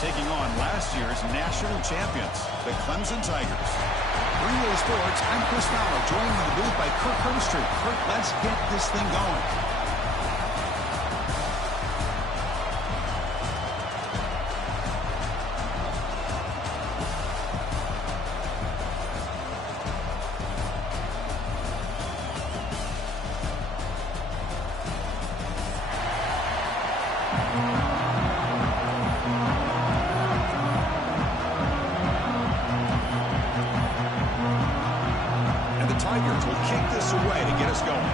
taking on last year's national champions, the Clemson Tigers. Greenway Sports, I'm Chris Fowler, joined in the booth by Kirk Herbstreit. Kirk, let's get this thing going. Tigers will kick this away to get us going.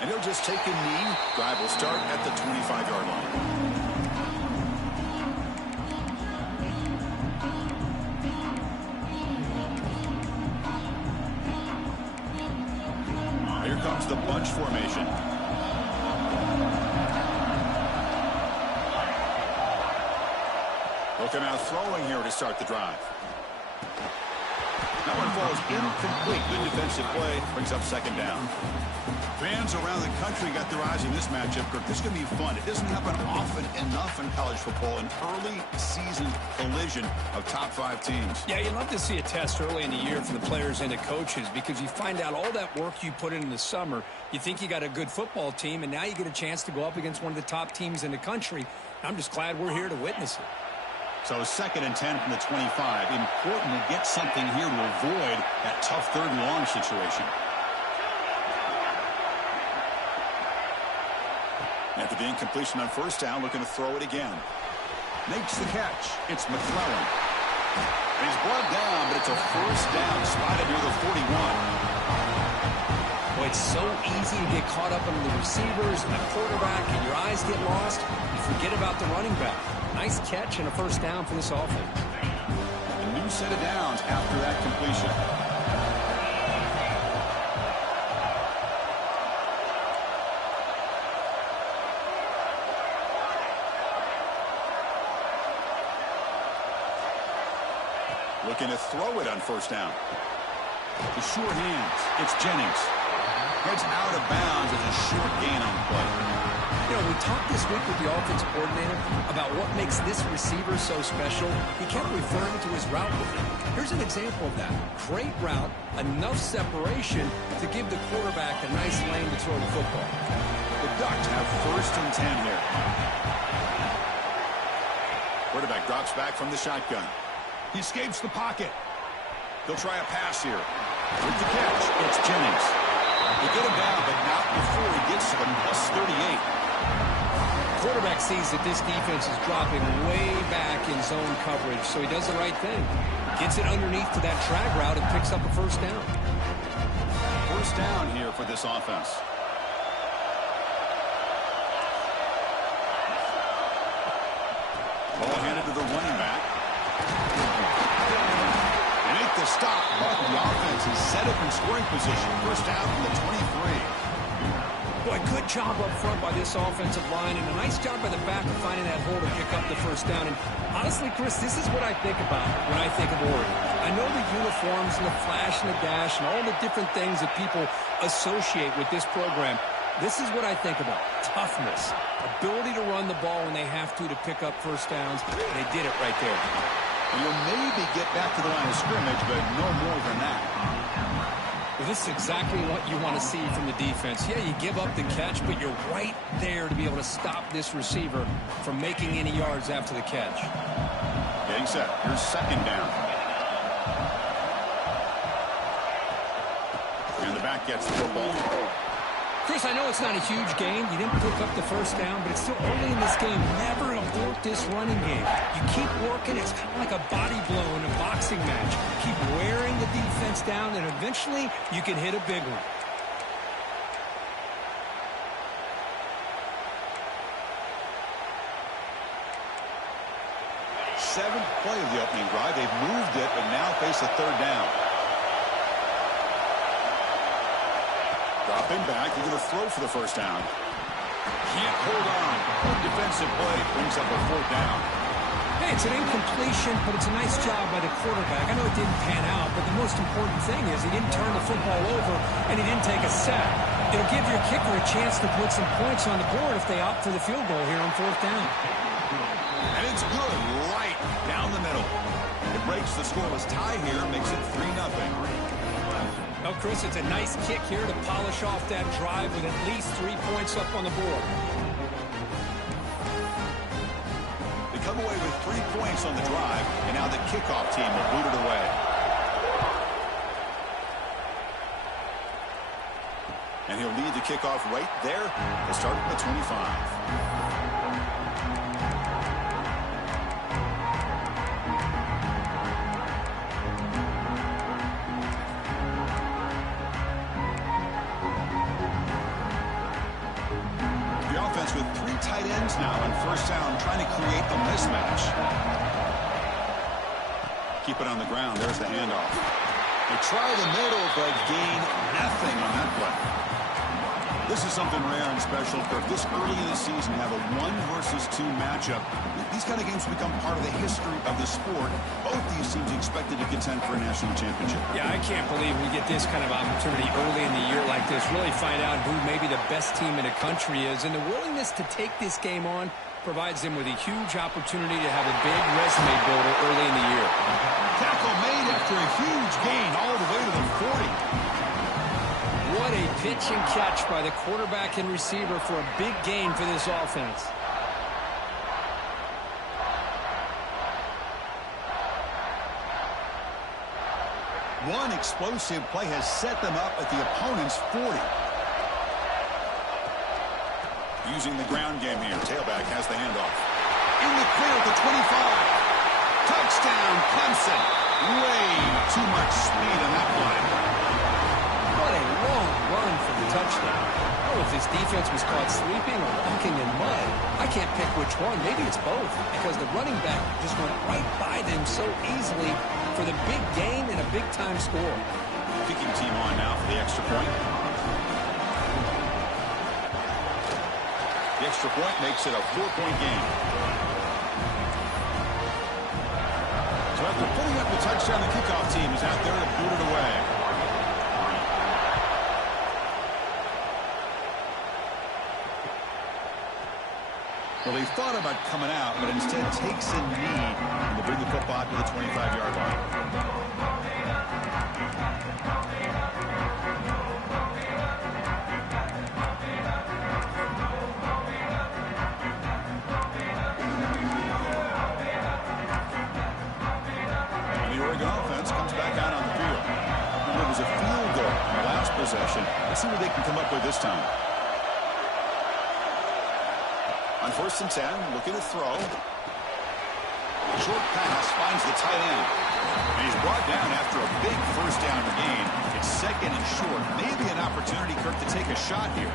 And he'll just take a knee. Drive will start at the 25-yard line. Here comes the bunch formation. Looking out throwing here to start the drive. That one falls incomplete. Good defensive play. Brings up second down. Fans around the country got their eyes on this matchup, Kirk. This is going to be fun. It doesn't happen often enough in college football. An early season collision of top 5 teams. Yeah, you'd love to see a test early in the year for the players and the coaches because you find out all that work you put in the summer. You think you got a good football team, and now you get a chance to go up against one of the top teams in the country. I'm just glad we're here to witness it. So 2nd and 10 from the 25. Important to get something here to avoid that tough 3rd and long situation. After the incompletion on 1st down, looking to throw it again. Makes the catch. It's McClellan. And he's brought down, but it's a 1st down, spotted near the 41. Boy, it's so easy to get caught up on the receivers and the quarterback, and your eyes get lost. You forget about the running back. Nice catch and a 1st down for this offense. A new set of downs after that completion. Looking to throw it on 1st down. The short hands. It's Jennings. Heads out of bounds as a short gain on the play. You know, we talked this week with the offensive coordinator about what makes this receiver so special. He kept referring to his route movement. Here's an example of that. Great route, enough separation to give the quarterback a nice lane to throw the football. The Ducks have 1st and 10 here. Quarterback drops back from the shotgun. He escapes the pocket. He'll try a pass here. With the catch, it's Jennings. They get him down, but not before he gets to the +38. Quarterback sees that this defense is dropping way back in zone coverage, so he does the right thing. Gets it underneath to that drag route and picks up a 1st down. 1st down here for this offense. Ball handed to the running back. They make the stop, but the offense is set up in scoring position. 1st down from the 23. Boy, good job up front by this offensive line, and a nice job by the back of finding that hole to pick up the 1st down. And honestly, Chris, this is what I think about when I think of Oregon. I know the uniforms and the flash and the dash and all the different things that people associate with this program. This is what I think about. Toughness. Ability to run the ball when they have to pick up 1st downs. They did it right there. And you'll maybe get back to the line of scrimmage, but no more than that. Well, this is exactly what you want to see from the defense. Yeah, you give up the catch, but you're right there to be able to stop this receiver from making any yards after the catch. Getting set. Here's 2nd down. And the back gets the football. Chris, I know it's not a huge gain. You didn't pick up the 1st down, but it's still early in this game. Never abort this running game. You keep working. It's kind of like a body blow in a boxing match. Keep wearing the defense down, and eventually you can hit a big one. Seventh play of the opening drive. They've moved it, but now face a 3rd down. Dropping back, they're going to throw for the 1st down. Can't hold on. Good defensive play brings up a 4th down. Hey, it's an incompletion, but it's a nice job by the quarterback. I know it didn't pan out, but the most important thing is he didn't turn the football over and he didn't take a sack. It'll give your kicker a chance to put some points on the board if they opt for the field goal here on 4th down. And it's good right down the middle. It breaks the scoreless tie here and makes it 3-0. Oh, Chris, it's a nice kick here to polish off that drive with at least 3 points up on the board. They come away with 3 points on the drive, and now the kickoff team will boot it away. And he'll lead the kickoff right there to start at the 25. With 3 tight ends now on 1st down, trying to create a mismatch. Keep it on the ground. There's the handoff. They try the middle, but gain nothing on that play. This is something rare and special. This early in the season, have a 1 versus 2 matchup. These kind of games become part of the history of the sport. Both these teams expected to contend for a national championship. Yeah, I can't believe we get this kind of opportunity early in the year like this. Really find out who maybe the best team in the country is. And the willingness to take this game on provides them with a huge opportunity to have a big resume builder early in the year. Tackle made after a huge gain all the way to the 40. What a pitch and catch by the quarterback and receiver for a big gain for this offense. One explosive play has set them up at the opponent's 40. Using the ground game here. Tailback has the handoff. In the clear at the 25. Touchdown, Clemson. Way too much speed on that play. What a long run for the touchdown. Oh, if this defense was caught sleeping or walking in mud, I can't pick which one. Maybe it's both, because the running back just went right by them so easily for the big gain and a big-time score. Kicking team on now for the extra point. The extra point makes it a 4-point game. So after putting up the touchdown, the kickoff team is out there to boot it away. Well, they thought about coming out, but instead takes a knee to bring the football to the 25-yard line. And the Oregon offense comes back out on the field. Remember, it was a field goal on the last possession. Let's see what they can come up with this time. On 1st and 10, looking to throw. Short pass finds the tight end. And he's brought down after a big 1st down gain. It's 2nd and short. Maybe an opportunity, Kirk, to take a shot here.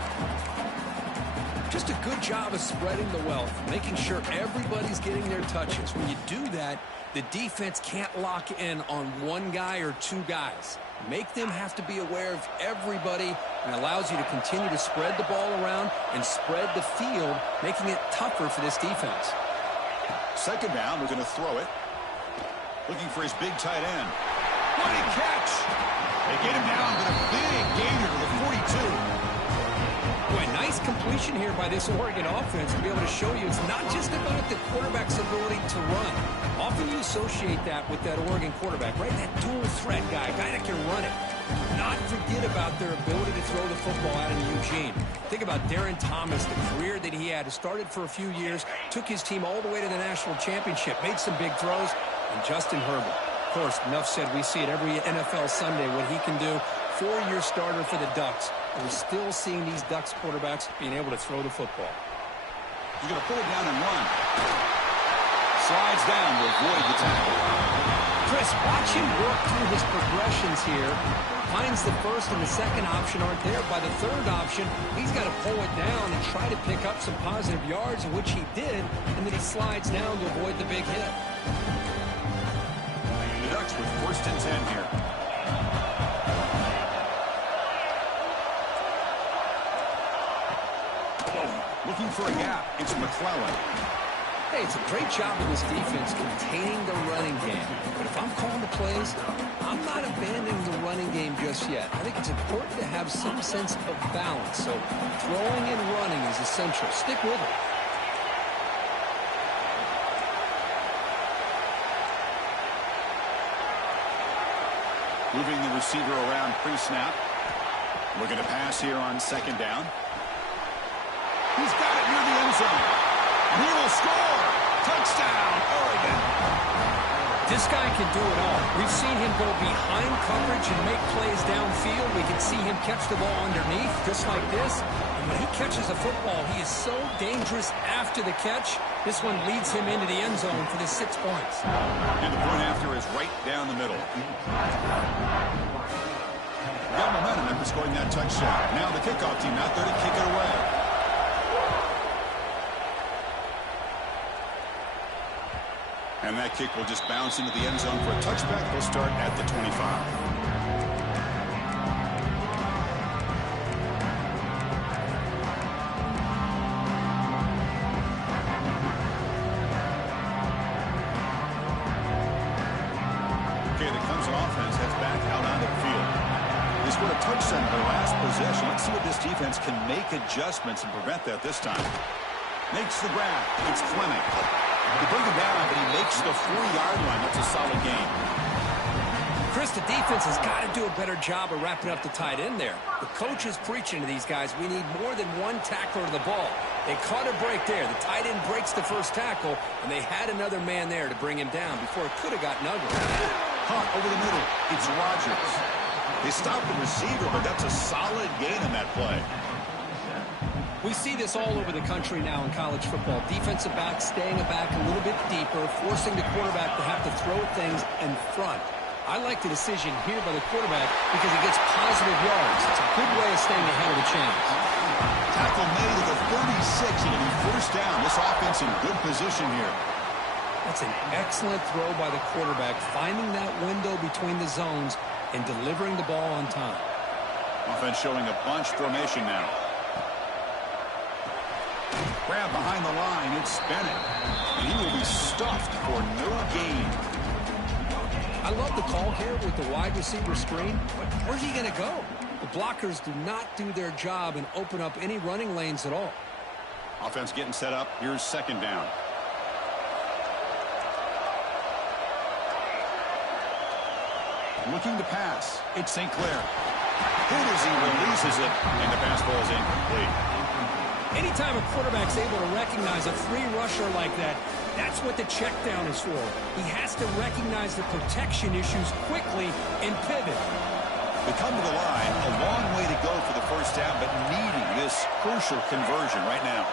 Just a good job of spreading the wealth, making sure everybody's getting their touches. When you do that, the defense can't lock in on one guy or 2 guys. Make them have to be aware of everybody, and allows you to continue to spread the ball around and spread the field, making it tougher for this defense. 2nd down, we're going to throw it. Looking for his big tight end. What a catch! They get him down, but a big gainer to the 42. Boy, nice completion here by this Oregon offense to be able to show you it's not just about the quarterback's ability to run. Often you associate that with that Oregon quarterback, right? That dual threat guy that can run it. Not forget about their ability to throw the football out in Eugene. Think about Darren Thomas, the career that he had. Started for a few years, took his team all the way to the national championship, made some big throws, and Justin Herbert. Of course, enough said, we see it every NFL Sunday what he can do. 4-year starter for the Ducks. And we're still seeing these Ducks quarterbacks being able to throw the football. He's going to pull it down and run. Slides down to avoid the tackle. Chris, watch him work through his progressions here. Finds the 1st and the 2nd option aren't there. By the 3rd option, he's got to pull it down and try to pick up some positive yards, which he did, and then he slides down to avoid the big hit. The Ducks with 1st and 10 here. Looking for a gap. It's McClellan. Hey, it's a great job of this defense containing the running game. But if I'm calling the plays, I'm not abandoning the running game just yet. I think it's important to have some sense of balance. So throwing and running is essential. Stick with it. Moving the receiver around pre-snap. Looking to pass here on second down. He's got it near the end zone. And he will score. Touchdown, Oregon. This guy can do it all. We've seen him go behind coverage and make plays downfield. We can see him catch the ball underneath, just like this. And when he catches a football, he is so dangerous after the catch. This one leads him into the end zone for the 6 points. And the point after is right down the middle. Got momentum after scoring that touchdown. Now the kickoff team out there to kick it away. And that kick will just bounce into the end zone for a touchback. They'll start at the 25. Okay, that comes on offense. Heads back out onto the field. They scored a touchdown in their last possession. Let's see if this defense can make adjustments and prevent that this time. Makes the grab. It's Fleming. They bring him down, but he makes the 40-yard line. That's a solid game. Chris, the defense has got to do a better job of wrapping up the tight end there. The coach is preaching to these guys, we need more than one tackler to the ball. They caught a break there. The tight end breaks the first tackle, and they had another man there to bring him down before it could have gotten ugly. Hunt over the middle. It's Rodgers. They stopped the receiver, but that's a solid gain in that play. We see this all over the country now in college football. Defensive backs staying back a little bit deeper, forcing the quarterback to have to throw things in front. I like the decision here by the quarterback because he gets positive yards. It's a good way of staying ahead of the chains. Tackle made to the 36, and it'll be first down. This offense in good position here. That's an excellent throw by the quarterback, finding that window between the zones and delivering the ball on time. Offense showing a bunch formation now. Grab behind the line, it's Bennett. And he will be stuffed for no gain. I love the call here with the wide receiver screen, but where's he going to go? The blockers do not do their job and open up any running lanes at all. Offense getting set up. Here's second down. Looking to pass. It's St. Clair. Good as he releases it, and the pass ball is incomplete. Anytime a quarterback's able to recognize a free rusher like that, that's what the check down is for. He has to recognize the protection issues quickly and pivot. They come to the line, a long way to go for the first down, but needing this crucial conversion right now.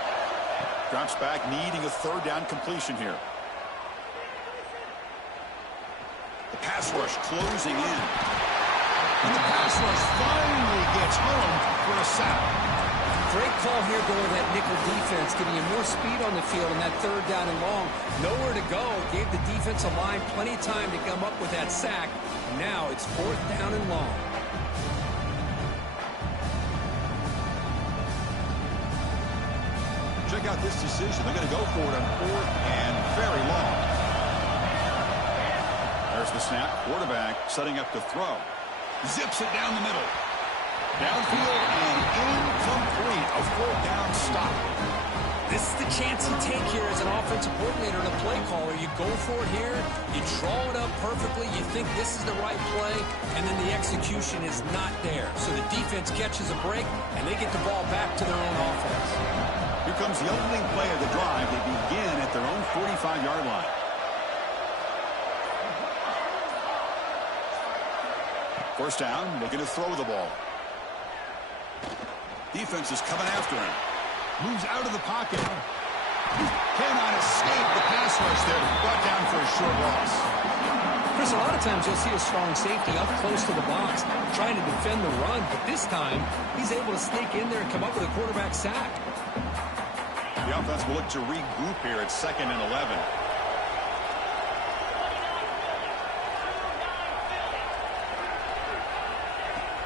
Drops back, needing a third down completion here. The pass rush closing in. And the pass rush finally gets home for a sack. Great call here going with that nickel defense, giving you more speed on the field on that third down and long. Nowhere to go. Gave the defensive line plenty of time to come up with that sack. Now it's fourth down and long. Check out this decision. They're going to go for it on fourth and very long. There's the snap. Quarterback setting up to throw. Zips it down the middle. Downfield and incomplete. A fourth down stop. This is the chance you take here as an offensive coordinator and a play caller. You go for it here. You draw it up perfectly. You think this is the right play, and then the execution is not there. So the defense catches a break, and they get the ball back to their own offense. Here comes the opening play of the drive. They begin at their own 45-yard line. First down, looking to throw the ball. Defense is coming after him. Moves out of the pocket. Cannot escape the pass rush there. Brought down for a short loss. Chris, a lot of times you'll see a strong safety up close to the box trying to defend the run, but this time he's able to sneak in there and come up with a quarterback sack. The offense will look to regroup here at 2nd and 11.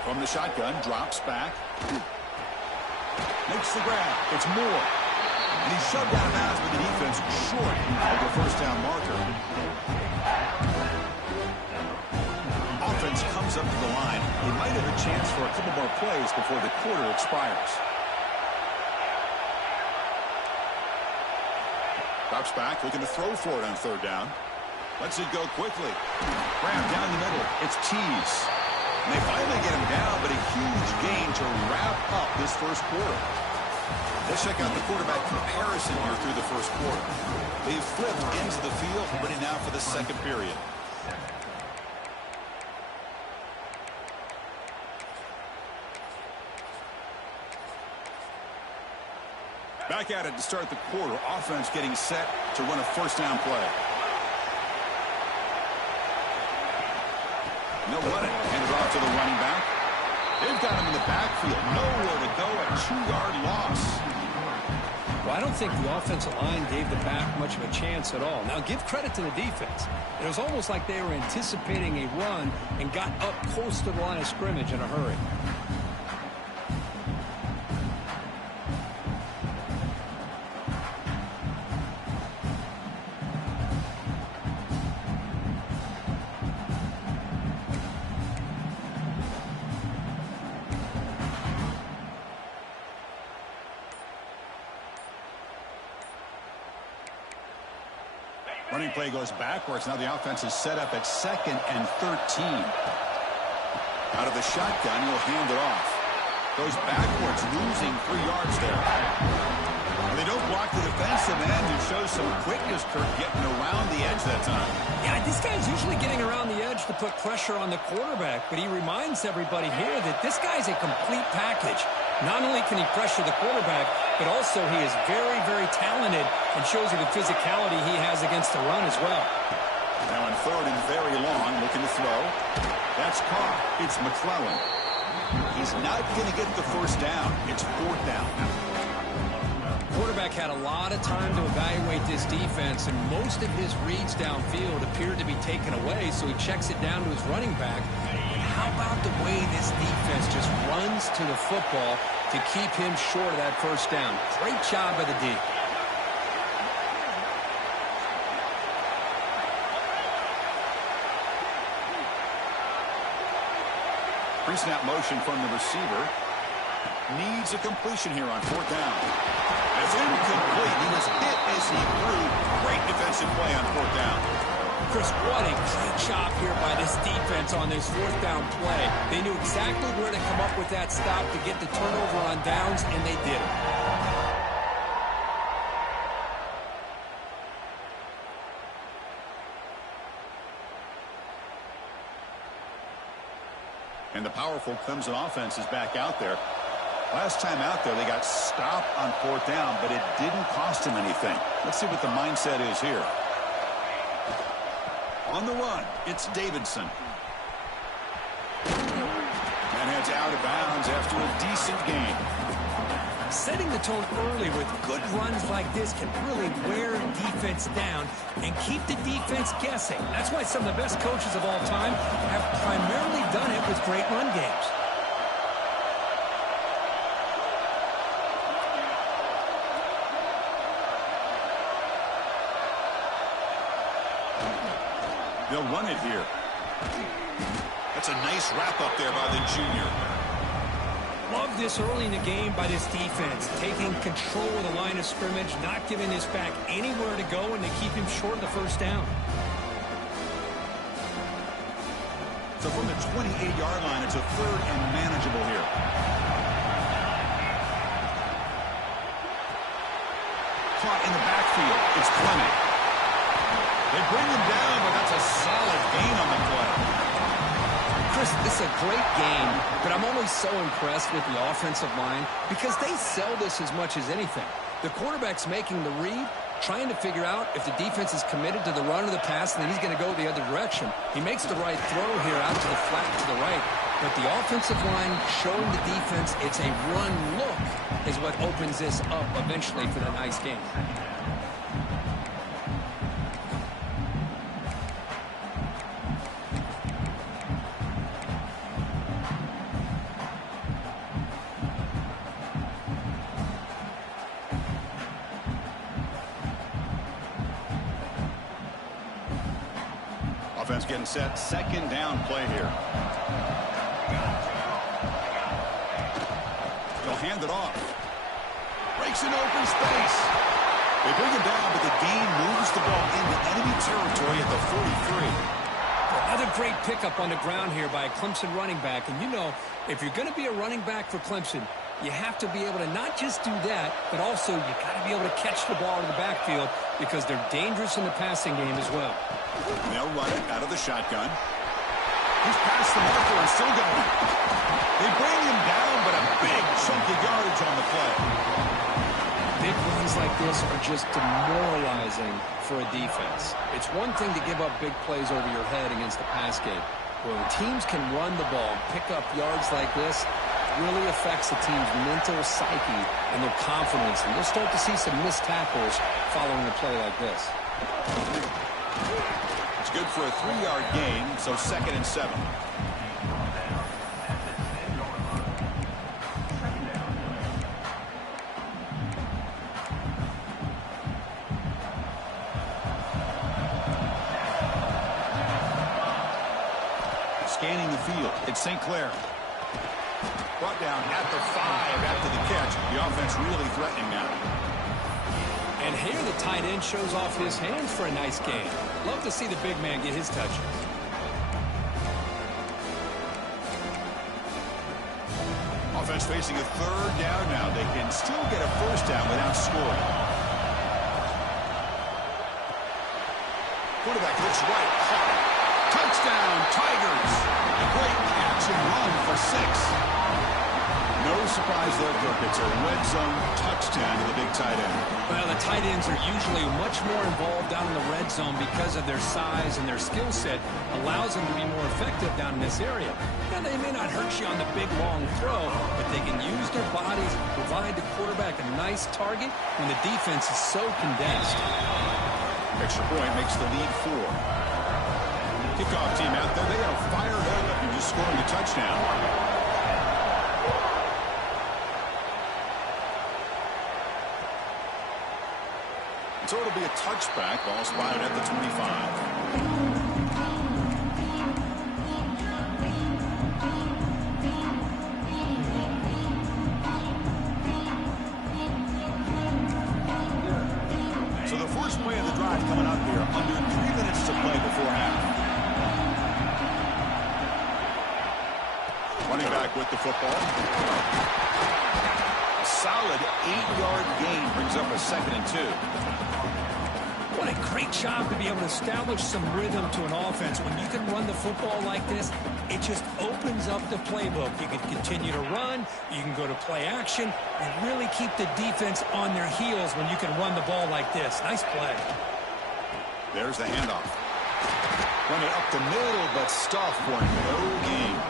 From the shotgun, drops back. Makes the grab. It's Moore. And he's shoved out of bounds with the defense short of the first down marker. Offense comes up to the line. They might have a chance for a couple more plays before the quarter expires. Drops back, looking to throw for it on third down. Lets it go quickly. Grab down the middle. It's Tease. And they finally get him down, but a huge gain to wrap up this first quarter. Let's check out the quarterback comparison here through the first quarter. They've flipped into the field, ready now for the second period. Back at it to start the quarter. Offense getting set to run a first down play. No running. Hand it off to the running back. They've got him in the backfield. Nowhere to go. A 2-yard loss. Well, I don't think the offensive line gave the back much of a chance at all. Now, give credit to the defense. It was almost like they were anticipating a run and got up close to the line of scrimmage in a hurry. Running play goes backwards. Now the offense is set up at 2nd and 13. Out of the shotgun, he'll hand it off. Goes backwards, losing 3 yards there. And they don't block the defensive end, who shows some quickness, Kirk, getting around the edge that time. Yeah, this guy's usually getting around the edge to put pressure on the quarterback, but he reminds everybody here that this guy's a complete package. Not only can he pressure the quarterback, but also he is very, very talented and shows you the physicality he has against the run as well. Now on 3rd and very long, looking to throw. That's caught. It's McClellan. He's not going to get the first down. It's 4th down. Quarterback had a lot of time to evaluate this defense, and most of his reads downfield appeared to be taken away, so he checks it down to his running back. And how about the way this defense just runs to the football to keep him short of that first down? Great job by the D. Pre-snap motion from the receiver. Needs a completion here on 4th down. It's incomplete. He was hit as he threw. Great defensive play on 4th down. Chris, what a great job here by this defense on this 4th down play. They knew exactly where to come up with that stop to get the turnover on downs, and they did it. And the powerful Clemson offense is back out there. Last time out there, they got stopped on 4th down, but it didn't cost him anything. Let's see what the mindset is here. On the run, it's Davidson. And heads out of bounds after a decent gain. Setting the tone early with good runs like this can really wear defense down and keep the defense guessing. That's why some of the best coaches of all time have primarily done it with great run games. They'll run it here. That's a nice wrap up there by the junior. Love this early in the game by this defense, taking control of the line of scrimmage, not giving this back anywhere to go, and they keep him short of the first down. So from the 28-yard line, it's a 3rd and manageable here. Caught in the backfield. It's Fleming. They bring him down, but that's a solid gain on the play. Chris, this is a great game, but I'm always so impressed with the offensive line because they sell this as much as anything. The quarterback's making the read, trying to figure out if the defense is committed to the run or the pass, and then he's going to go the other direction. He makes the right throw here out to the flat to the right, but the offensive line showing the defense it's a run look is what opens this up eventually for the nice game. offense getting set. Second down play here. They'll hand it off. Breaks an open space. They bring him down, but the gain moves the ball into enemy territory at the 43. Another great pickup on the ground here by a Clemson running back. And you know, if you're going to be a running back for Clemson, you have to be able to not just do that, but also you got to be able to catch the ball in the backfield because they're dangerous in the passing game as well. They'll run it out of the shotgun. He's past the marker and still going. They bring him down, but a big chunk of yardage on the play. Big runs like this are just demoralizing for a defense. It's one thing to give up big plays over your head against the pass game. When teams can run the ball, pick up yards like this, it really affects the team's mental psyche and their confidence. And you'll start to see some missed tackles following a play like this. It's good for a 3-yard gain, so 2nd and 7. Scanning the field, it's St. Clair. Brought down at the 5 after the catch. The offense really threatening now. And here the tight end shows off his hands for a nice gain. Love to see the big man get his touches. Offense facing a 3rd down now. They can still get a 1st down without scoring. Quarterback looks right. Touchdown, Tigers. A great catch and run for 6. No surprise there, Kirk. It's a red zone touchdown to the big tight end. Well, the tight ends are usually much more involved down in the red zone because of their size and their skill set allows them to be more effective down in this area. Now, they may not hurt you on the big, long throw, but they can use their bodies, provide the quarterback a nice target when the defense is so condensed. Extra point makes the lead 4. Kickoff team out there, they are fired up after just scoring a touchdown. So it'll be a touchback, ball spotted at the 25. So the first play of the drive coming up here, under 3 minutes to play before half. Running back with the football. A solid 8-yard gain brings up a 2nd and 2. What a great job to be able to establish some rhythm to an offense. When you can run the football like this, it just opens up the playbook. You can continue to run. You can go to play action and really keep the defense on their heels when you can run the ball like this. Nice play. There's the handoff. Run it up the middle, but stuffed for no gain.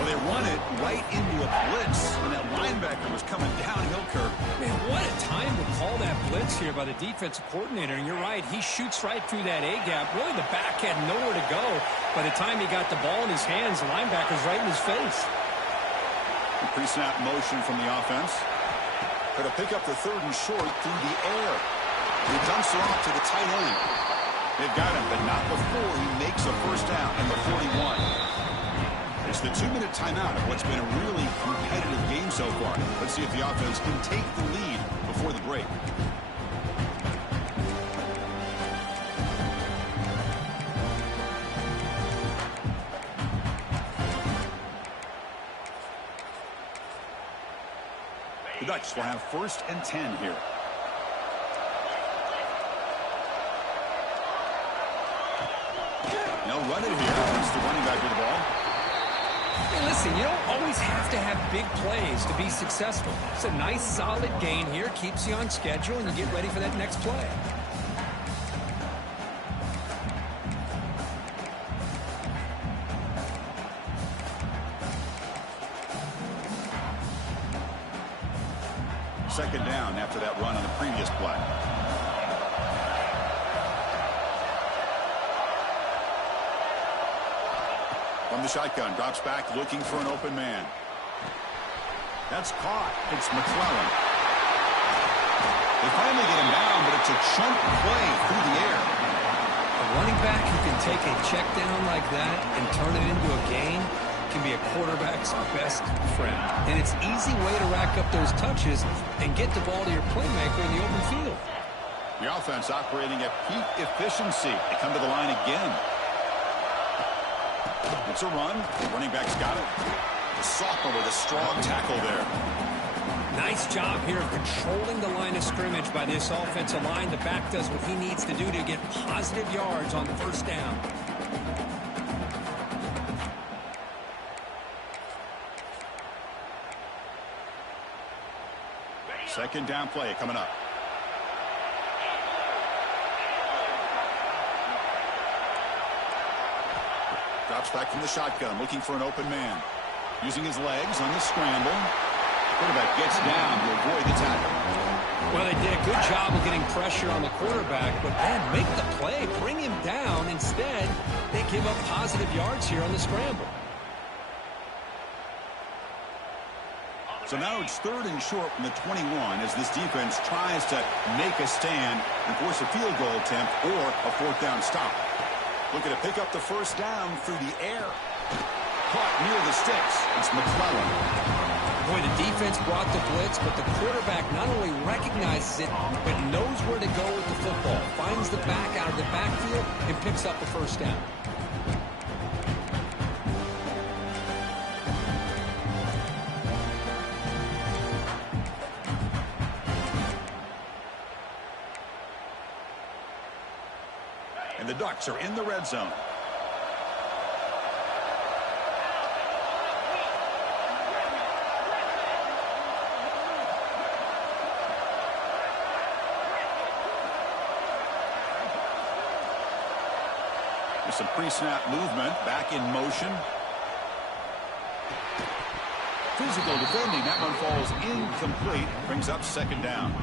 Well, they run it right into a blitz, and that linebacker was coming downhill, Kirk. Man, what a time to call that blitz here by the defensive coordinator. And you're right, he shoots right through that A-gap. Really, the back had nowhere to go. By the time he got the ball in his hands, the linebacker's right in his face. Pre-snap motion from the offense. Going to pick up the 3rd and short through the air. He dumps it off to the tight end. They've got him, but not before he makes a 1st down in the 41. It's the 2-minute timeout of what's been a really competitive game so far. Let's see if the offense can take the lead before the break. The Ducks will have 1st and 10 here. They'll run it here. It's the running back with the ball. Hey, listen, you don't always have to have big plays to be successful. It's a nice, solid gain here. Keeps you on schedule, and you get ready for that next play. Second down after that run on the previous play. From the shotgun, drops back, looking for an open man. That's caught. It's McClellan. They finally get him down, but it's a chunk play through the air. A running back who can take a check down like that and turn it into a gain can be a quarterback's best friend. And it's an easy way to rack up those touches and get the ball to your playmaker in the open field. The offense operating at peak efficiency. They come to the line again. It's a run. The running back's got it. The sophomore with a strong tackle there. Nice job here of controlling the line of scrimmage by this offensive line. The back does what he needs to do to get positive yards on the first down. Second down play coming up. Drops back from the shotgun, looking for an open man. Using his legs on the scramble. Quarterback gets down to avoid the tackle. Well, they did a good job of getting pressure on the quarterback, but then make the play, bring him down. Instead, they give up positive yards here on the scramble. So now it's 3rd and short from the 21 as this defense tries to make a stand and force a field goal attempt or a 4th down stop. Looking to pick up the first down through the air. Caught near the sticks. It's McClellan. Boy, the defense brought the blitz, but the quarterback not only recognizes it, but knows where to go with the football. Finds the back out of the backfield and picks up the first down. And the Ducks are in the red zone. There's some pre-snap movement, back in motion. Physical defending, that one falls incomplete, brings up second down.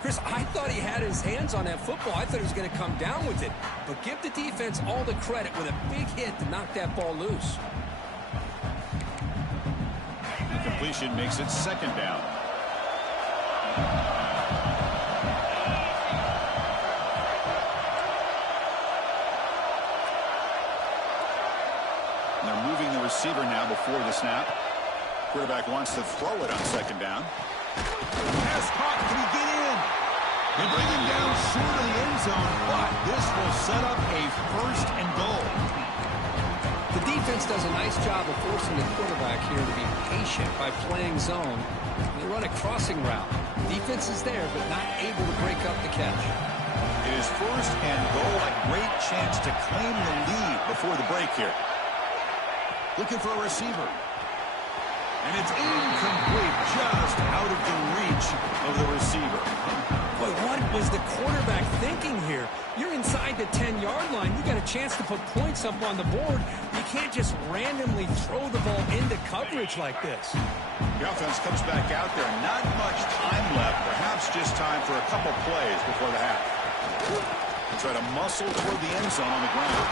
Chris, I thought he had his hands on that football. I thought he was going to come down with it. But give the defense all the credit with a big hit to knock that ball loose. The completion makes it second down. And they're moving the receiver now before the snap. Quarterback wants to throw it on second down. Pass caught. Can he get in? They bring him down short of the end zone, but this will set up a 1st and goal. The defense does a nice job of forcing the quarterback here to be patient by playing zone. They run a crossing route. Defense is there, but not able to break up the catch. It is 1st and goal. A great chance to claim the lead before the break here. Looking for a receiver. And it's incomplete, just out of the reach of the receiver. Boy, what was the quarterback thinking here? You're inside the 10-yard line. You got a chance to put points up on the board. You can't just randomly throw the ball into coverage like this. The offense comes back out there. Not much time left. Perhaps just time for a couple plays before the half. Try to muscle toward the end zone on the ground.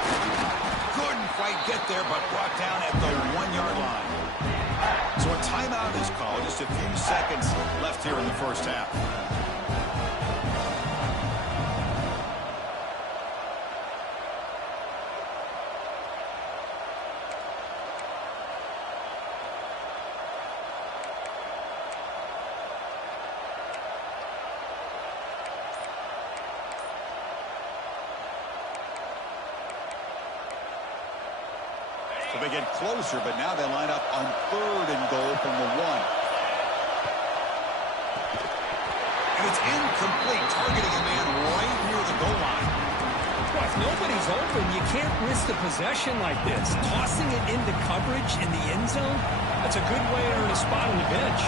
Couldn't quite get there, but brought down at the 1-yard line. So a timeout is called. Just a few seconds left here in the first half. So they get closer, but now they line up on 3rd and goal from the 1. And it's incomplete, targeting a man right near the goal line. Well, if nobody's open, you can't risk the possession like this. Tossing it into coverage in the end zone, that's a good way to earn a spot on the bench.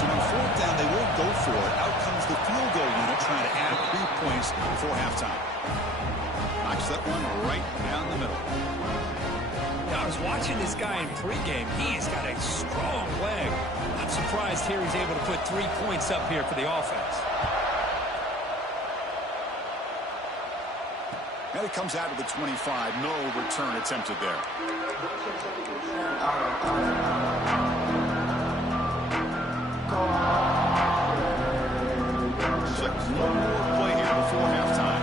So on 4th down, they won't go for it. Out comes the field goal unit trying to add 3 points before halftime. Knocks that one right down the middle. Now, I was watching this guy in pregame. He's got a strong leg. I'm surprised here he's able to put 3 points up here for the offense. And it comes out of the 25. No return attempted there. Just one more play here before halftime.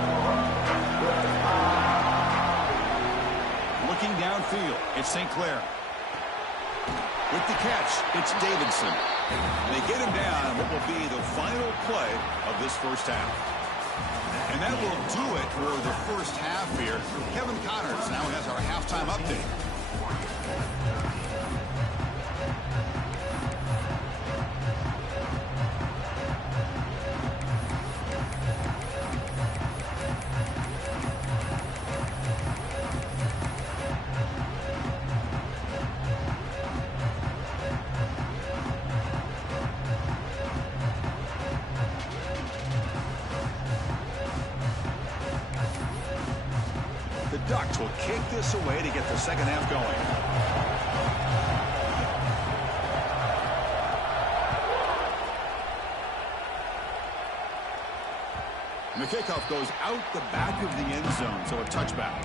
field, it's St. Clair. With the catch, it's Davidson. They get him down on what will be the final play of this first half. And that will do it for the first half here. Kevin Connors now has our halftime update. The Ducks will kick this away to get the second half going. And the kickoff goes out the back of the end zone, so a touchback.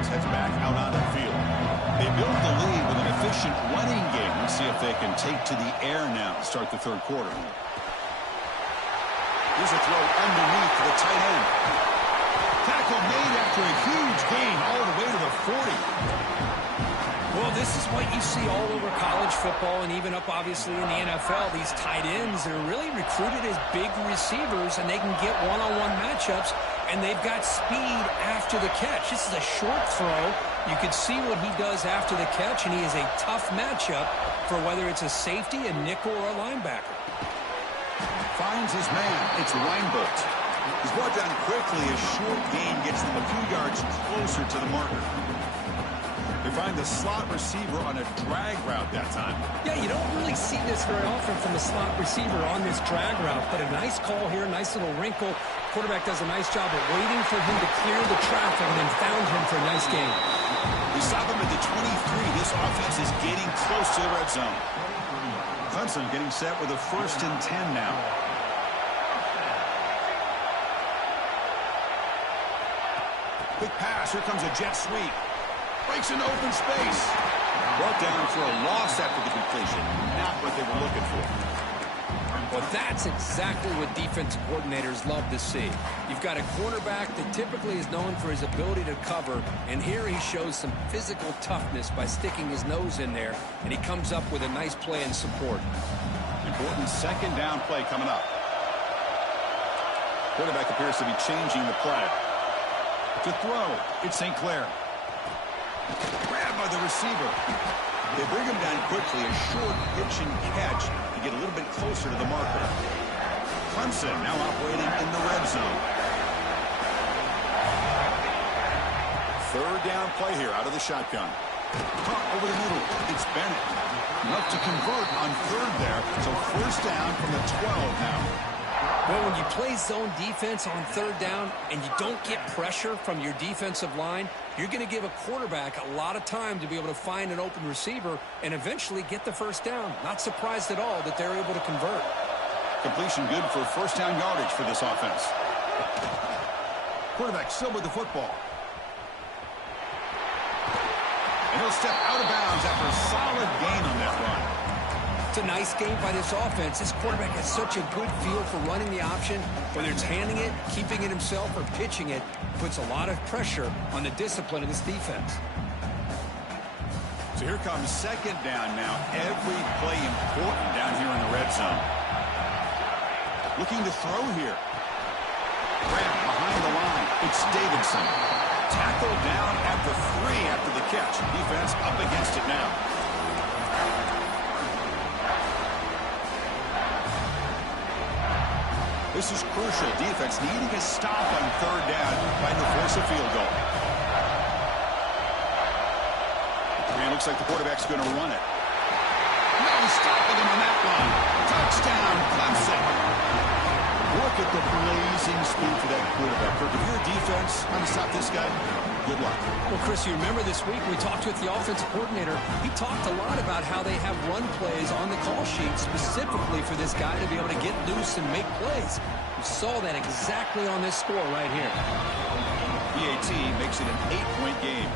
Heads back out on the field. They build the lead with an efficient running game. Let's see if they can take to the air now to start the third quarter. Here's a throw underneath to the tight end. Tackle made after a huge gain all the way to the 40. Well, this is what you see all over college football and even up, obviously, in the NFL. These tight ends are really recruited as big receivers, and they can get one-on-one matchups, and they've got speed after the catch. This is a short throw. You can see what he does after the catch, and he is a tough matchup for whether it's a safety, a nickel, or a linebacker. Finds his man. It's Reinbolt. He's brought down quickly. A short gain gets them a few yards closer to the marker. They find the slot receiver on a drag route that time. Yeah, you don't really see this very often from a slot receiver on this drag route, but a nice call here, nice little wrinkle. Quarterback does a nice job of waiting for him to clear the traffic and then found him for a nice gain. We stop him at the 23. This offense is getting close to the red zone. Clemson getting set with a 1st and 10 now. Quick pass. Here comes a jet sweep. Breaks into open space. Brought down for a loss after the completion. Not what they were looking for. Well, that's exactly what defensive coordinators love to see. You've got a quarterback that typically is known for his ability to cover, and here he shows some physical toughness by sticking his nose in there, and he comes up with a nice play in support. Important second down play coming up. Quarterback appears to be changing the play. To throw, it's St. Clair. Grabbed by the receiver. They bring him down quickly. A short pitch and catch to get a little bit closer to the marker. Clemson now operating in the red zone. Third down play here out of the shotgun. Caught over the middle. It's Bennett. Enough to convert on third there. So first down from the 12 now. Well, when you play zone defense on third down and you don't get pressure from your defensive line, you're going to give a quarterback a lot of time to be able to find an open receiver and eventually get the first down. Not surprised at all that they're able to convert. Completion good for first down yardage for this offense. Quarterback still with the football. And he'll step out of bounds after a solid gain on that run. It's a nice game by this offense. This quarterback has such a good feel for running the option. Whether it's handing it, keeping it himself, or pitching it, puts a lot of pressure on the discipline of this defense. So here comes second down now. Every play important down here in the red zone. Looking to throw here. Grab behind the line. It's Davidson. Tackled down at the 3 after the catch. Defense up against it now. This is crucial. Defense needing a stop on third down, trying to force a field goal. And it looks like the quarterback's going to run it. No stopping him on that one. Touchdown, Clemson. Look at the blazing speed for that quarterback. If you're a defense trying to stop this guy, good luck. Well, Chris, you remember this week we talked with the offensive coordinator. He talked a lot about how they have run plays on the call sheet specifically for this guy to be able to get loose and make plays. We saw that exactly on this score right here. PAT makes it an 8-point game.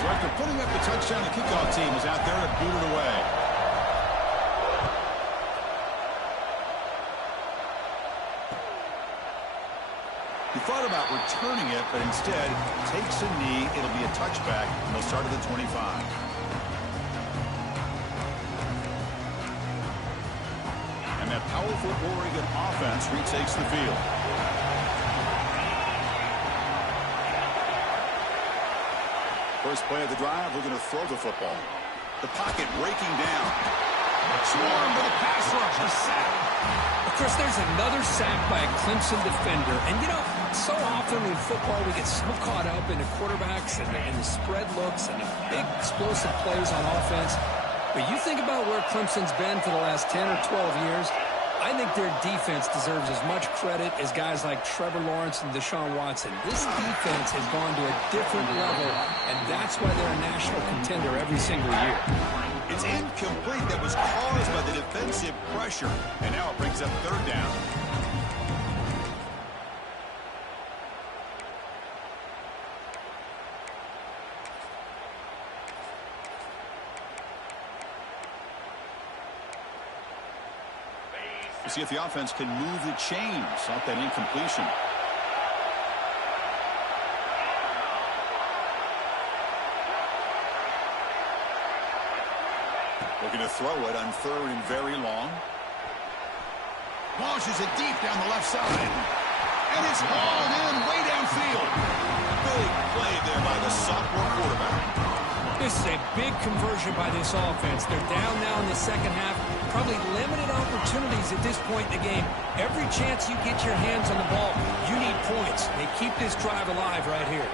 So after putting up the touchdown, the kickoff team is out there to boot it away. He thought about returning it, but instead takes a knee. It'll be a touchback, and they'll start at the 25. And that powerful Oregon offense retakes the field. First play of the drive, we're going to throw the football. The pocket breaking down. Swarm to the pass rush. A sack. Of course, there's another sack by a Clemson defender. And, you know, so often in football we get so caught up in the quarterbacks and the spread looks and the big explosive plays on offense. But you think about where Clemson's been for the last 10 or 12 years, I think their defense deserves as much credit as guys like Trevor Lawrence and Deshaun Watson. This defense has gone to a different level, and that's why they're a national contender every single year. It's incomplete. That was caused by the defensive pressure, and now it brings up third down. See if the offense can move the chains off that incompletion. Looking to throw it on third and very long. Launches it deep down the left side. And it's hauled in way downfield. Big play there by the sophomore quarterback. This is a big conversion by this offense. They're down now in the second half. Probably limited opportunities at this point in the game. Every chance you get your hands on the ball, you need points. They keep this drive alive right here.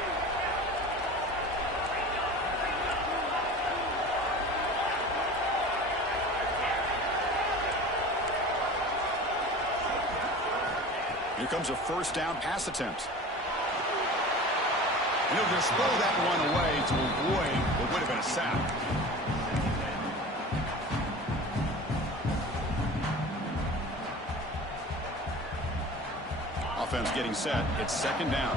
Here comes a first down pass attempt. And he'll just throw that one away to avoid what would have been a sack. Offense getting set. It's second down.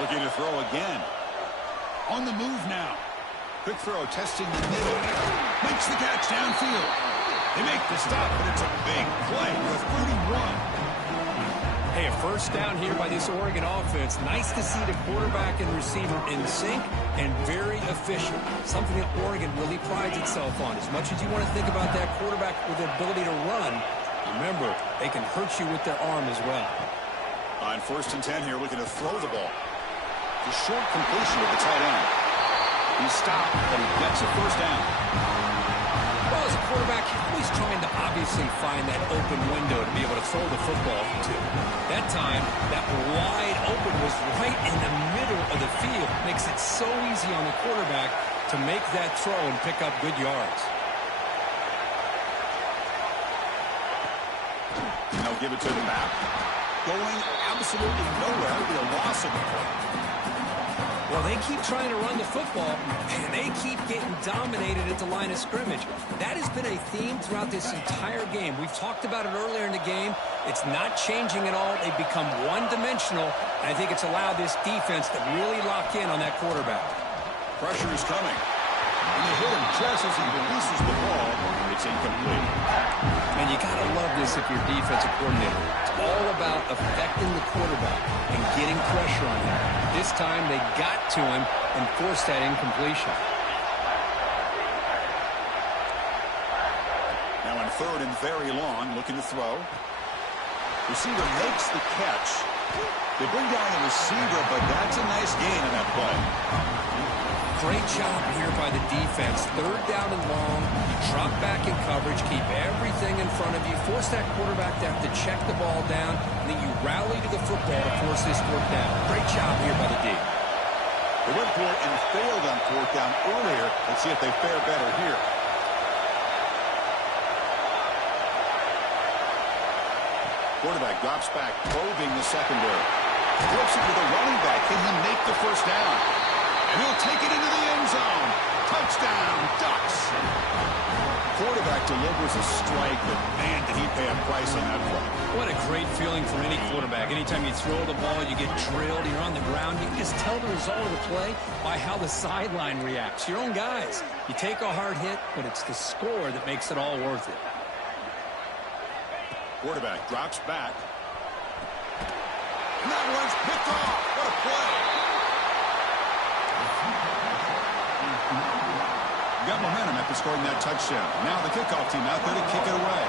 Looking to throw again. On the move now. Quick throw, testing the middle. Makes the catch downfield. They make the stop, but it's a big play with 31. Hey, a first down here by this Oregon offense. Nice to see the quarterback and receiver in sync and very efficient. Something that Oregon really prides itself on. As much as you want to think about that quarterback with the ability to run, remember, they can hurt you with their arm as well. On 1st and 10 here, looking to throw the ball. The short completion of the tight end. He stopped, but he gets a first down. Well, as a quarterback, you're always trying to obviously find that open window to be able to throw the football to. That time, that wide open was right in the middle of the field. Makes it so easy on the quarterback to make that throw and pick up good yards. And they'll give it to the back. Going absolutely nowhere. It'll be a loss of the play. Well, they keep trying to run the football, and they keep getting dominated at the line of scrimmage. That has been a theme throughout this entire game. We've talked about it earlier in the game. It's not changing at all. They've become one-dimensional, and I think it's allowed this defense to really lock in on that quarterback. Pressure is coming. And they hit him just as he releases the ball. It's incomplete. And you got to love this if you're defensive coordinator. It's all about affecting the quarterback and getting pressure on him. This time they got to him and forced that incompletion. Now on 3rd and very long, looking to throw. Receiver makes the catch. They bring down the receiver, but that's a nice gain on that play. Great job here by the defense. 3rd down and long. You drop back in coverage, keep everything in front of you, force that quarterback to have to check the ball down, and then you rally to the football to force this 4th down. Great job here by the D. They went for it and failed on 4th down earlier. Let's see if they fare better here. Quarterback drops back, probing the secondary. Flips it to the running back. Can he make the first down? And he'll take it into the end zone. Touchdown, Ducks. Quarterback delivers a strike, but man, did he pay a price on that play. What a great feeling for any quarterback. Anytime you throw the ball, you get drilled, you're on the ground. You can just tell the result of the play by how the sideline reacts. Your own guys. You take a hard hit, but it's the score that makes it all worth it. Quarterback drops back. And that one's picked off. What a play. Got momentum after scoring that touchdown. Now the kickoff team out there to kick it away.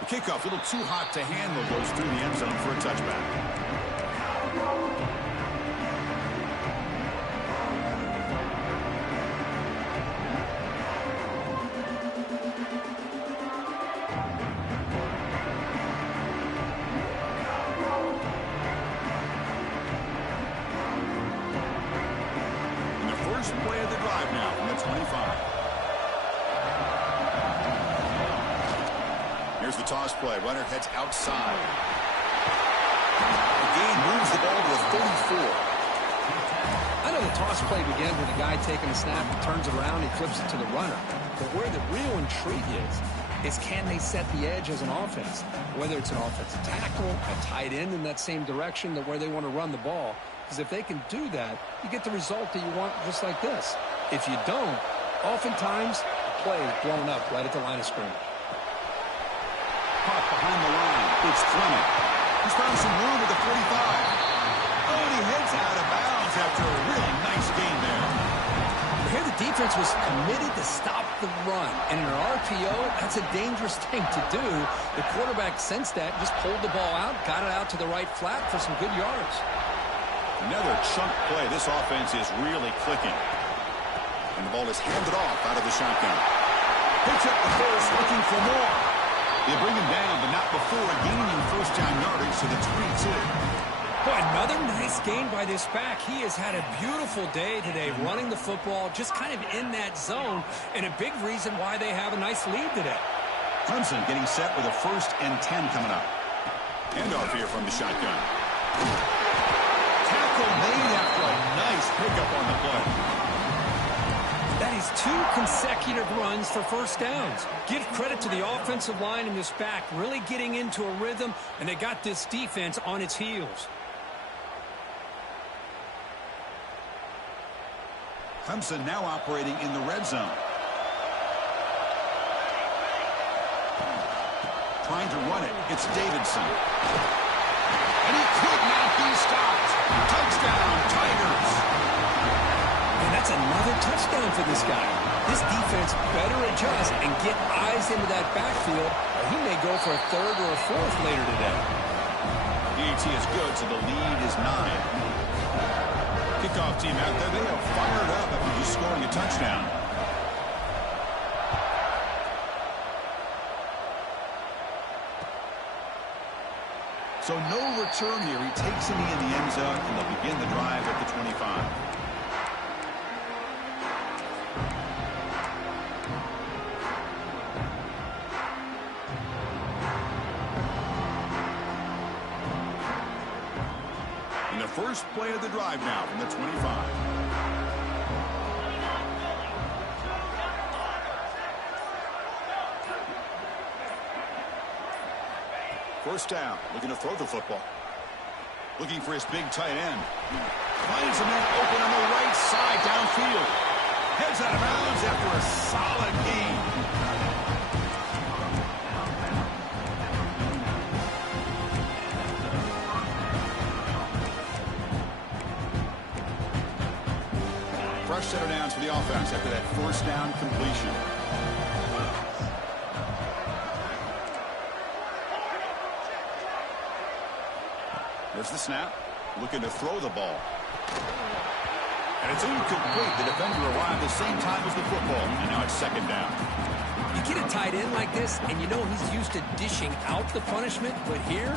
The kickoff, a little too hot to handle, goes through the end zone for a touchback. First play of the drive now from the 25. Here's the toss play. Runner heads outside. The gain moves the ball to a 34. I know the toss play begins with a guy taking a snap, he turns around, he flips it to the runner. But where the real intrigue is can they set the edge as an offense? Whether it's an offensive tackle, a tight end in that same direction that where they want to run the ball. Because if they can do that, you get the result that you want just like this. If you don't, oftentimes the play is blown up right at the line of scrimmage. Caught behind the line. It's Clement. He's found some room at the 45. Oh, and he heads out of bounds after a really nice gain there. Here the defense was committed to stop the run. And in an RPO, that's a dangerous thing to do. The quarterback sensed that, just pulled the ball out, got it out to the right flat for some good yards. Another chunk play. This offense is really clicking. And the ball is handed off out of the shotgun. Picks up the first, looking for more. They bring him down, but not before gaining first down yardage to the 22. Boy, another nice gain by this back. He has had a beautiful day today running the football, just kind of in that zone, and a big reason why they have a nice lead today. Clemson getting set with a 1st and 10 coming up. Handoff here from the shotgun. Tackle made after a nice pickup on the play. That is 2 consecutive runs for first downs. Give credit to the offensive line in this back, really getting into a rhythm, and they got this defense on its heels. Clemson now operating in the red zone. Trying to run it. It's Davidson. And he could not be stopped. Touchdown, Tigers. And that's another touchdown for this guy. This defense better adjust and get eyes into that backfield, or he may go for a 3rd or a 4th later today. DT is good, so the lead is 9. Kickoff team out there, they are fired up after just scoring a touchdown. So no return here. He takes him in the end zone, and they'll begin the drive at the 25. And the first play of the drive now from the 25. First down, looking to throw the football. Looking for his big tight end. Finds a man open on the right side downfield. Heads out of bounds after a solid gain. Fresh set of downs for the offense after that first down completion. There's the snap. Looking to throw the ball. And it's incomplete. The defender arrived at the same time as the football. And now it's 2nd down. You get a tight end like this, and you know he's used to dishing out the punishment, but here,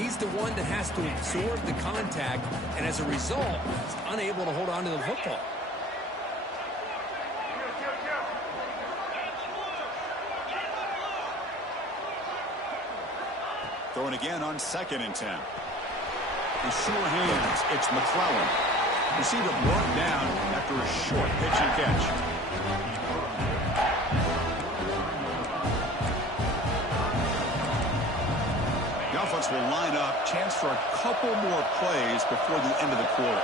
He's the one that has to absorb the contact, and as a result, he's unable to hold on to the football. Throwing again on 2nd and 10. With sure hands, it's McClellan. Received a brought down after a short pitch and catch. The offense will line up. Chance for a couple more plays before the end of the quarter.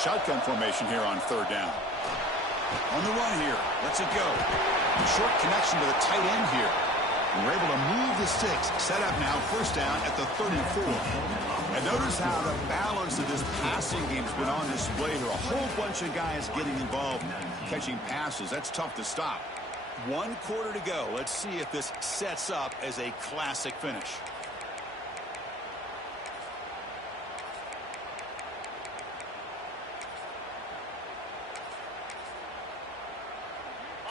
Shotgun formation here on 3rd down. On the run here. Lets it go. A short connection to the tight end here. And we're able to move the sticks. Set up now, 1st down at the 34. And notice how the balance of this passing game has been on display here. A whole bunch of guys getting involved, catching passes. That's tough to stop. 1 quarter to go. Let's see if this sets up as a classic finish.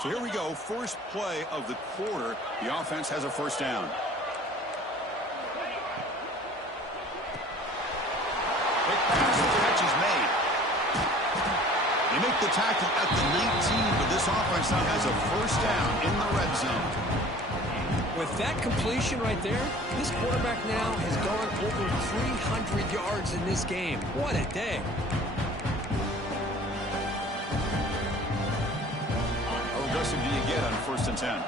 So here we go, first play of the quarter. The offense has a 1st down. Quick pass, the catch is made. They make the tackle at the 19, but this offense now has a 1st down in the red zone. With that completion right there, this quarterback now has gone over 300 yards in this game. What a day. How aggressive do you get on 1st and 10?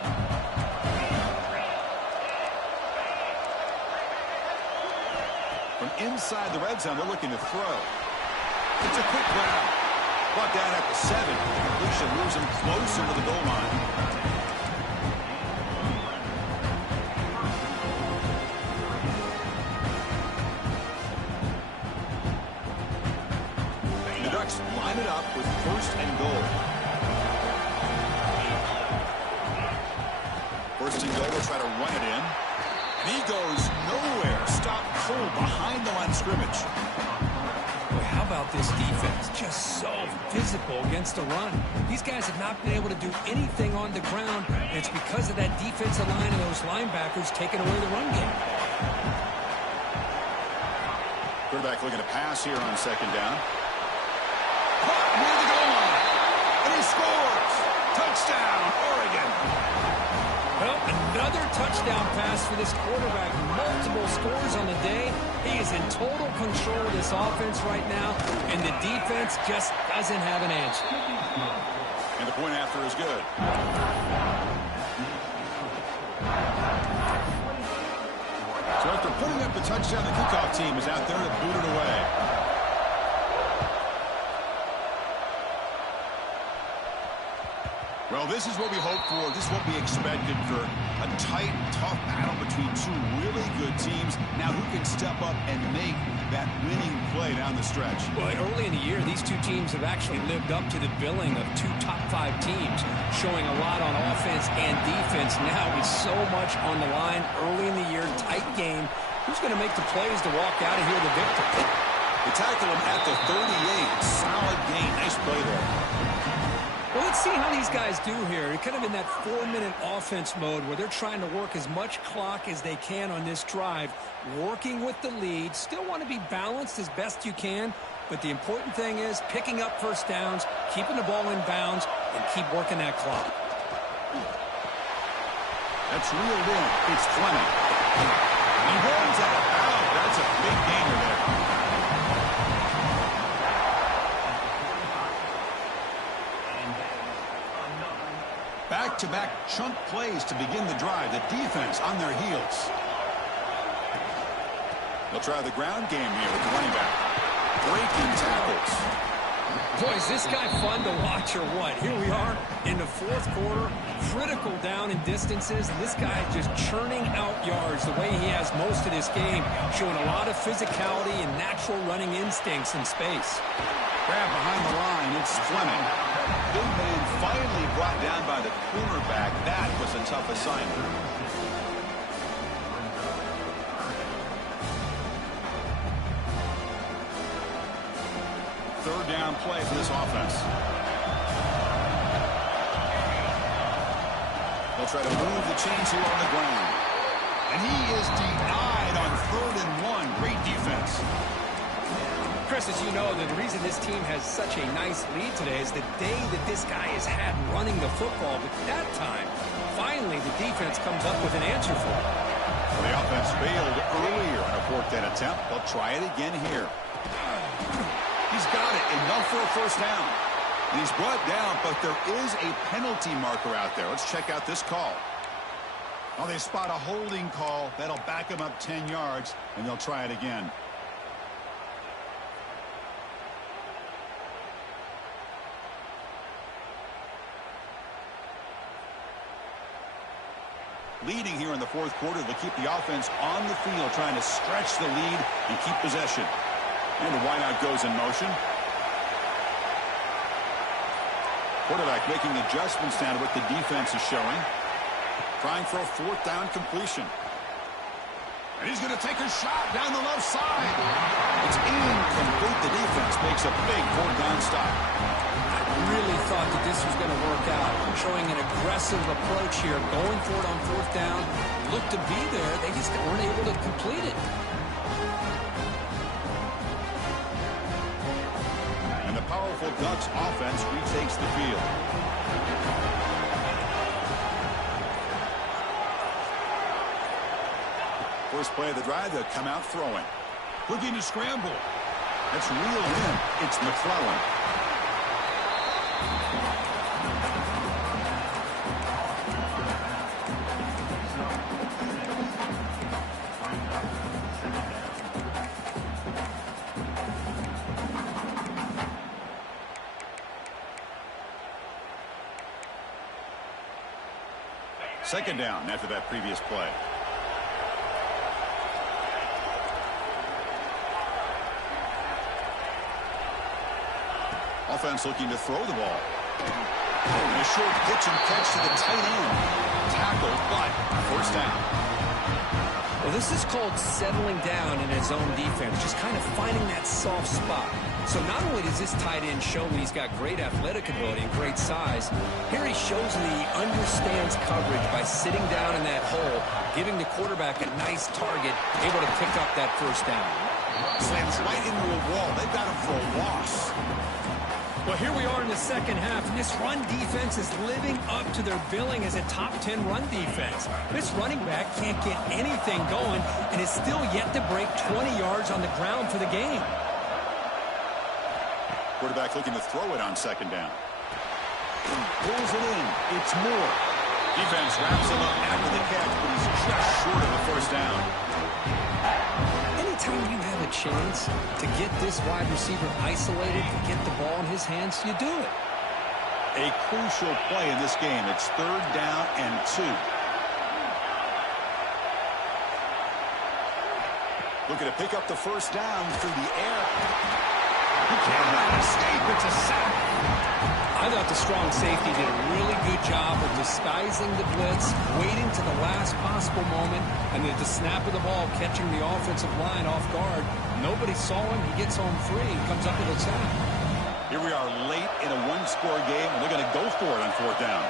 From inside the red zone, they're looking to throw. It's a quick grab. Brought down at the 7. Completion moves him closer to the goal line. The Ducks line it up with 1st and goal. 1st and goal, they'll try to run it in. And he goes nowhere. Stopped cold behind the line of scrimmage. Boy, how about this defense? Just so physical against the run. These guys have not been able to do anything on the ground. And it's because of that defensive line and those linebackers taking away the run game. Quarterback looking to pass here on 2nd down. Caught near the goal line. And he scores. Touchdown, Oregon. Well, another touchdown pass for this quarterback. Multiple scores on the day. He is in total control of this offense right now, and the defense just doesn't have an answer. And the point after is good. So after putting up the touchdown, the kickoff team is out there to boot it away. Well, this is what we hope for. This is what we expected for a tight, tough battle between 2 really good teams. Now, who can step up and make that winning play down the stretch? Well, early in the year, these 2 teams have actually lived up to the billing of 2 top-5 teams, showing a lot on offense and defense. Now, with so much on the line early in the year, tight game, who's going to make the plays to walk out of here the victor? They tackle him at the 38. Solid gain. Nice play there. Well, let's see how these guys do here. They're kind of in that 4-minute offense mode where they're trying to work as much clock as they can on this drive, working with the lead. Still want to be balanced as best you can, but the important thing is picking up 1st downs, keeping the ball in bounds, and keep working that clock. That's reeled in. It's Fleming. He runs out of bounds. That's a big gainer there. Back-to-back chunk plays to begin the drive. The defense on their heels. They'll try the ground game here with the running back. Breaking tackles. Boy, is this guy fun to watch or what? Here we are in the 4th quarter. Critical down in distances. And this guy just churning out yards the way he has most of this game. Showing a lot of physicality and natural running instincts in space. Grab behind the line. It's Fleming. Big man finally brought down by the cornerback. That was a tough assignment. Third down play for this offense. They'll try to move the chains here on the ground. And he is denied on 3rd and 1. Great defense. Chris, as you know, the reason this team has such a nice lead today is the day that this guy has had running the football. But that time, finally, the defense comes up with an answer for it. Well, the offense failed earlier on a 4th down attempt. They'll try it again here. He's got it. Enough for a first down. And he's brought down, but there is a penalty marker out there. Let's check out this call. Oh, they spot a holding call. That'll back him up 10 yards, and they'll try it again. Leading here in the 4th quarter, they'll keep the offense on the field, trying to stretch the lead and keep possession. And the wideout goes in motion. Quarterback making adjustments down to what the defense is showing. Trying for a 4th down completion. And he's going to take a shot down the left side. It's incomplete. The defense makes a big 4th down stop. Really thought that this was going to work out, showing an aggressive approach here, going for it on 4th down. Looked to be there. They just weren't able to complete it. And the powerful Ducks offense retakes the field. First play of the drive, they'll come out throwing. Looking to scramble. That's reeled in. It's McClellan. Second down after that previous play. Offense looking to throw the ball. And a short pitch and catch to the tight end. Tackled, but first down. Well, this is called settling down in his own defense, just kind of finding that soft spot. So not only does this tight end show that he's got great athletic ability and great size, here he shows that he understands coverage by sitting down in that hole, giving the quarterback a nice target, able to pick up that first down. Slams right into a wall. They've got him for a loss. Well, here we are in the second half, and this run defense is living up to their billing as a top 10 run defense. This running back can't get anything going and is still yet to break 20 yards on the ground for the game. Quarterback looking to throw it on second down. Pulls it in. It's Moore. Defense wraps him up after the catch, but he's just short of the first down. Anytime you have a chance to get this wide receiver isolated, to get the ball in his hands, you do it. A crucial play in this game. It's 3rd down and 2. Looking to pick up the first down through the air. He cannot escape. It's a sack. I thought the strong safety did a really good job of disguising the blitz, waiting to the last possible moment, and at the snap of the ball, catching the offensive line off guard. Nobody saw him. He gets home free and comes up with a sack. Here we are late in a one-score game, and they're going to go for it on 4th down.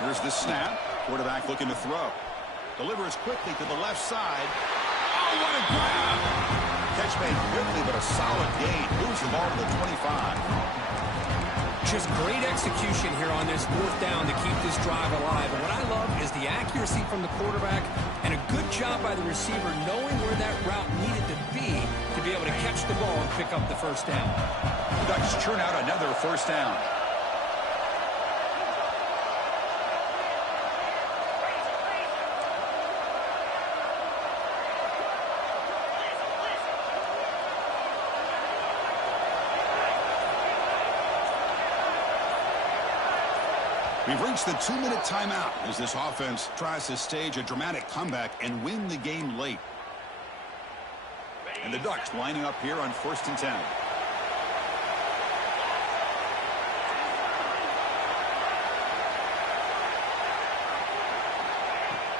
Here's the snap. Quarterback looking to throw. Delivers quickly to the left side. Oh, what a grab! Catch made quickly, but a solid gain. Moves the ball to the 25. Just great execution here on this 4th down to keep this drive alive. And what I love is the accuracy from the quarterback and a good job by the receiver knowing where that route needed to be able to catch the ball and pick up the first down. The Ducks churn out another first down. We've reached the 2-minute timeout as this offense tries to stage a dramatic comeback and win the game late. And the Ducks lining up here on 1st and 10.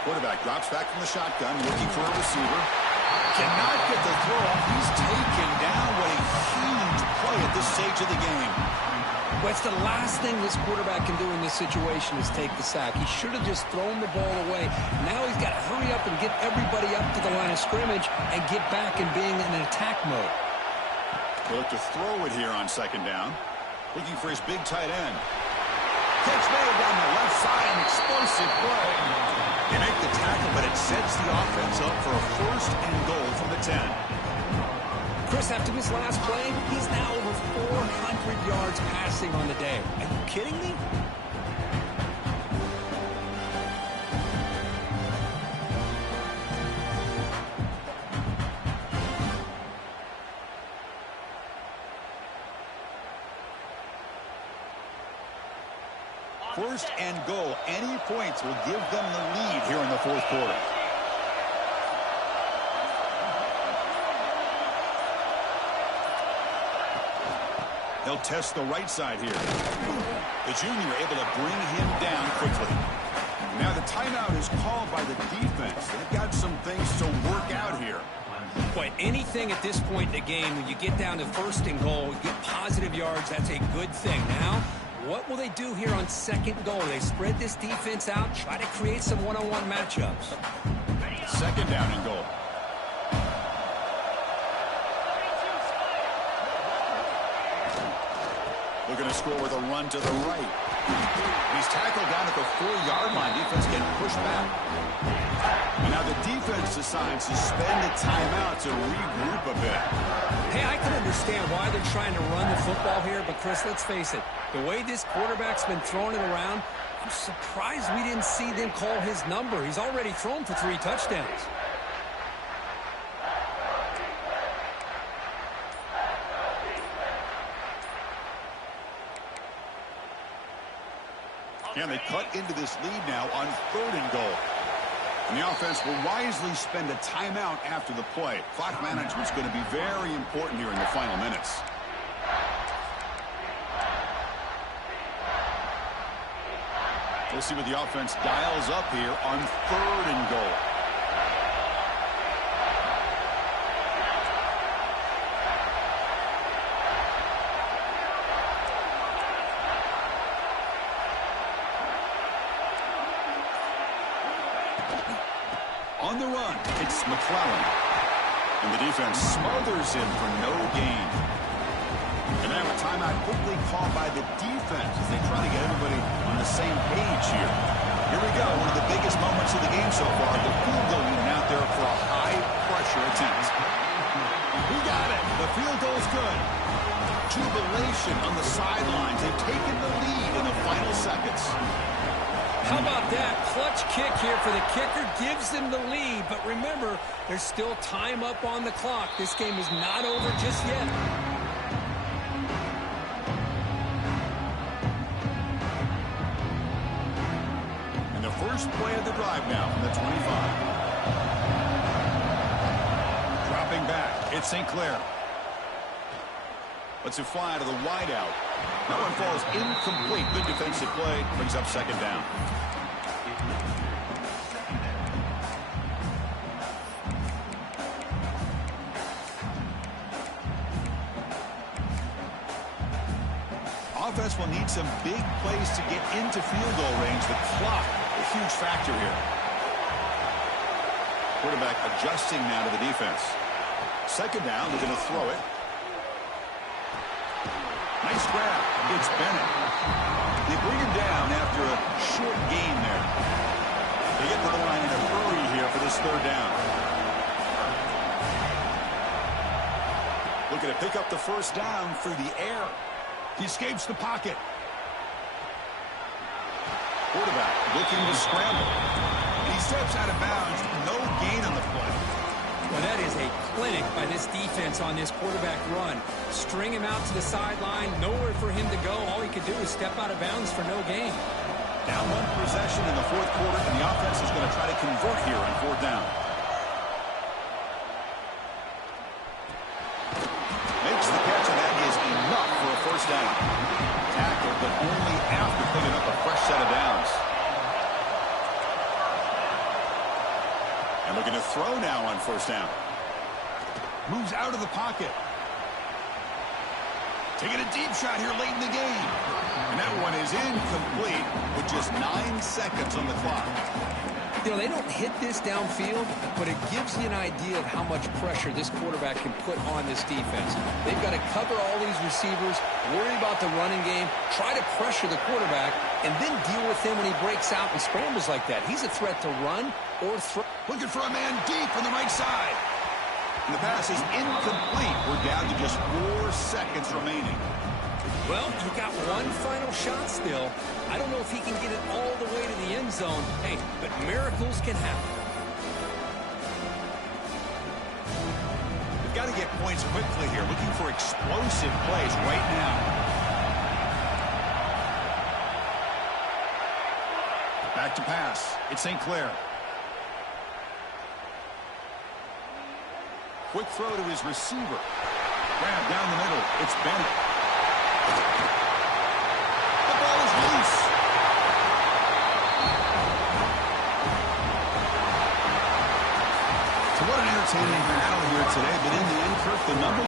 Quarterback drops back from the shotgun, looking for a receiver. Cannot get the throw off. He's taken down. What a huge play at this stage of the game. Well, it's the last thing this quarterback can do in this situation is take the sack. He should have just thrown the ball away. Now he's got to hurry up and get everybody up to the line of scrimmage and get back and being in an attack mode. He'll look to throw it here on second down. Looking for his big tight end. Catch made down the left side, an explosive play. They make the tackle, but it sets the offense up for a first and goal from the 10. Chris, after this last play, he's now over 400 yards passing on the day. Are you kidding me? First and goal. Any points will give them the lead here in the fourth quarter. They'll test the right side here. The junior able to bring him down quickly. Now the timeout is called by the defense. They've got some things to work out here. But anything at this point in the game, when you get down to first and goal, you get positive yards, that's a good thing. Now, what will they do here on second goal? They spread this defense out, try to create some one-on-one matchups. Second down and goal. Looking to score with a run to the right. He's tackled down at the 4-yard line. Defense getting pushed back. And now the defense decides to spend a timeout to regroup a bit. Hey, I can understand why they're trying to run the football here, but Chris, let's face it, the way this quarterback's been throwing it around, I'm surprised we didn't see them call his number. He's already thrown for 3 touchdowns. And they cut into this lead now on third and goal. And the offense will wisely spend a timeout after the play. Clock management's going to be very important here in the final minutes. We'll see what the offense dials up here on third and goal. On the run, it's McClellan. And the defense smothers him for no gain. And now a timeout quickly called by the defense as they try to get everybody on the same page here. Here we go, one of the biggest moments of the game so far. The field goal unit out there for a high-pressure attempt. He got it. The field goal's good. Jubilation on the sidelines. They've taken the lead in the final seconds. How about that? Clutch kick here for the kicker. Gives them the lead. But remember, there's still time up on the clock. This game is not over just yet. And the first play of the drive now from the 25. Dropping back, it's St. Clair. Lets it fly to the wideout. That one falls incomplete. Good defensive play. Brings up second down. Offense will need some big plays to get into field goal range. The clock, a huge factor here. Quarterback adjusting now to the defense. Second down, they're going to throw it. Nice grab. It's Bennett. They bring him down after a short gain there. They get to the line in a hurry here for this third down. Looking to pick up the first down through the air. He escapes the pocket. Quarterback looking to scramble. And he steps out of bounds. No gain on the play. Well, that is a clinic by this defense on this quarterback run. String him out to the sideline. Nowhere for him to go. All he could do is step out of bounds for no gain. Now one possession in the fourth quarter, and the offense is going to try to convert here on fourth down. Makes the catch, and that is enough for a first down. Tackled, but only after picking up a fresh set of downs. And looking to throw now on first down. Moves out of the pocket. Taking a deep shot here late in the game. And that one is incomplete with just 9 seconds on the clock. You know, they don't hit this downfield, but it gives you an idea of how much pressure this quarterback can put on this defense. They've got to cover all these receivers, worry about the running game, try to pressure the quarterback, and then deal with him when he breaks out and scrambles like that. He's a threat to run or throw. Looking for a man deep on the right side. And the pass is incomplete. We're down to just 4 seconds remaining. Well, he got one final shot still. I don't know if he can get it all the way to the end zone. Hey, but miracles can happen. We've got to get points quickly here. Looking for explosive plays right now. Back to pass. It's St. Clair. Quick throw to his receiver. Grab down the middle. It's Bennett. The ball is loose. So what an entertaining battle here today. But in the end, Kirk, the number